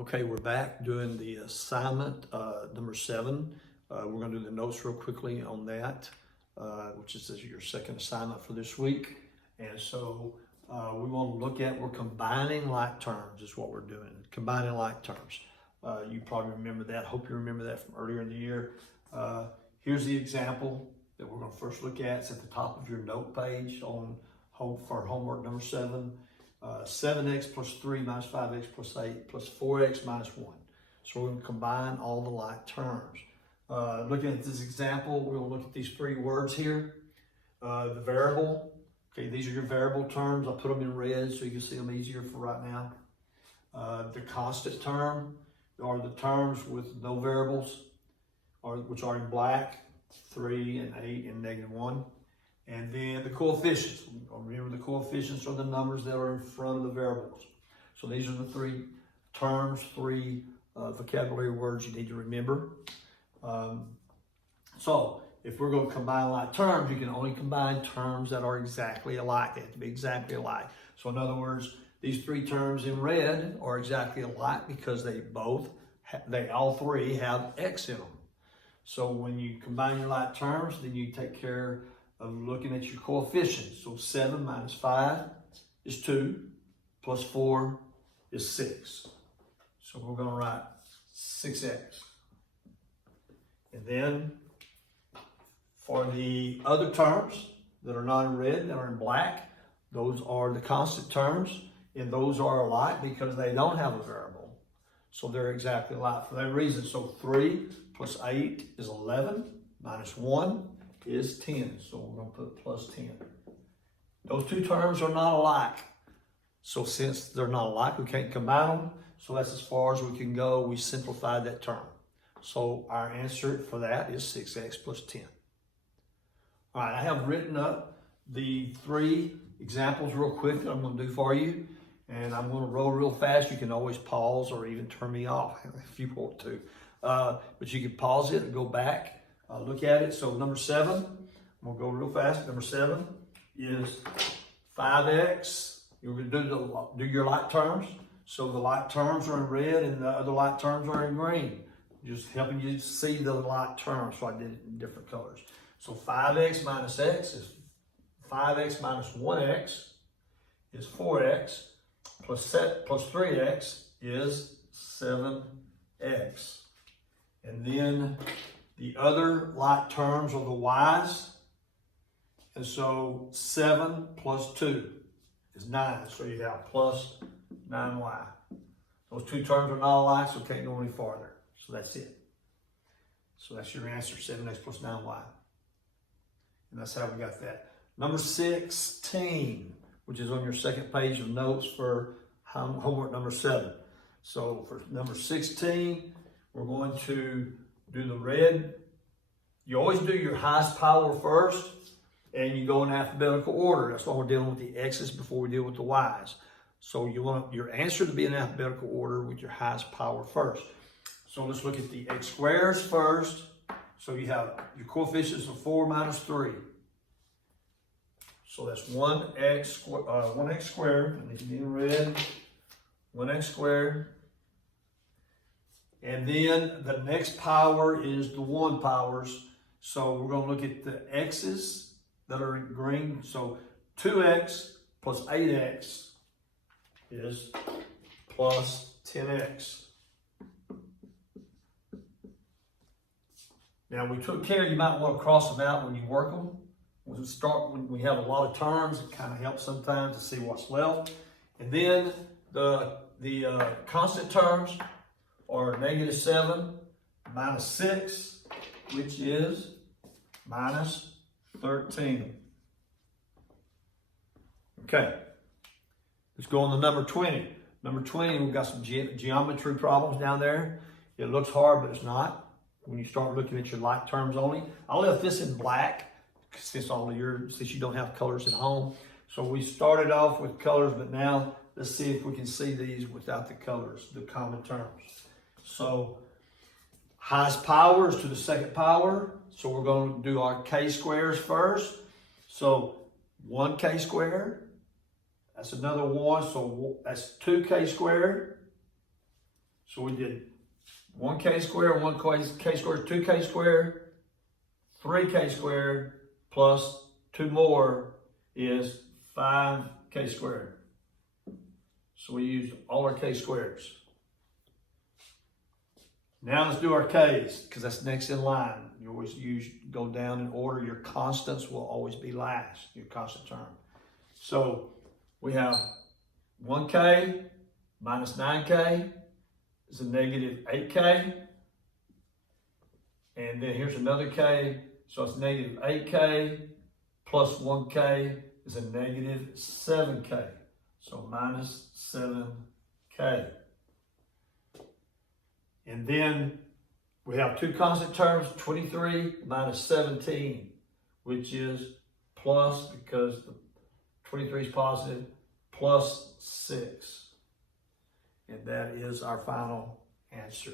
Okay, we're back doing the assignment number 7. We're going to do the notes real quickly on that, which is your second assignment for this week. And so we want to look at, we're combining like terms is what we're doing, combining like terms. You probably remember that. Hope you remember that from earlier in the year. Here's the example that we're going to first look at. It's at the top of your note page for homework number 7. 7x plus 3 minus 5x plus 8 plus 4x minus 1. So we're going to combine all the like terms. Looking at this example, we're going to look at these 3 words here. The variable, okay, these are your variable terms. I'll put them in red so you can see them easier for right now. The constant term are the terms with no variables, which are in black, 3 and 8 and -1. And then the coefficients. Remember, the coefficients are the numbers that are in front of the variables. So these are the 3 terms, 3 vocabulary words you need to remember. So if we're going to combine like terms, you can only combine terms that are exactly alike. They have to be exactly alike. So in other words, these 3 terms in red are exactly alike because all 3 have x in them. So when you combine your like terms, then you take care of looking at your coefficients. So 7 minus 5 is 2, plus 4 is 6. So we're going to write 6x. And then for the other terms that are not in red, that are in black, those are the constant terms, and those are alike because they don't have a variable. So they're exactly alike for that reason. So 3 plus 8 is 11, minus 1 is 10. So we're going to put plus 10. Those 2 terms are not alike. So since they're not alike, we can't combine them. So that's as far as we can go. We simplified that term. So our answer for that is 6x plus 10. All right, I have written up the 3 examples real quick that I'm going to do for you. And I'm going to roll real fast. You can always pause or even turn me off if you want to. But you can pause it and go back. Look at it. So number 7, I'm going to go real fast. Number 7 is 5x. You're going to do your like terms. So the like terms are in red and the other like terms are in green. Just helping you see the like terms. So I did it in different colors. So 5x minus x is 5x minus 1x is 4x plus 3x is 7x. And then the other like terms are the y's. And so 7 plus 2 is 9. So you have plus 9y. Those 2 terms are not alike, so can't go any farther. So that's it. So that's your answer, 7x plus 9y. And that's how we got that. Number 16, which is on your second page of notes for homework number 7. So for number 16, we're going to do the red. You always do your highest power first, and you go in alphabetical order. That's why we're dealing with the x's before we deal with the y's. So you want your answer to be in alphabetical order with your highest power first. So let's look at the x squares first. So you have your coefficients of 4 minus 3. So that's 1x squared, and it can be in red, 1x squared. And then the next power is the 1 powers. So we're going to look at the x's that are in green. So 2x plus 8x is plus 10x. Now we took care, you might want to cross them out when you work them. When we have a lot of terms, it kind of helps sometimes to see what's left. And then the constant terms are -7 minus 6, which is minus 13. Okay, let's go on to number 20. Number 20, we've got some geometry problems down there. It looks hard, but it's not. When you start looking at your like terms only. I left this in black since you don't have colors at home. So we started off with colors, but now let's see if we can see these without the colors, the common terms. So highest power is to the second power. So we're going to do our k squares first. So 1k squared, that's another 1. So that's 2k squared. So we did 1k squared, 1k squared, 2k squared, 3k squared, plus 2 more is 5k squared. So we used all our k squareds. Now let's do our k's, because that's next in line. You always go down in order. Your constants will always be last, your constant term. So we have 1k minus 9k is a negative 8k. And then here's another k, so it's negative 8k plus 1k is a negative 7k. So minus 7k. And then we have two constant terms, 23 minus 17, which is plus, because the 23 is positive, plus 6. And that is our final answer.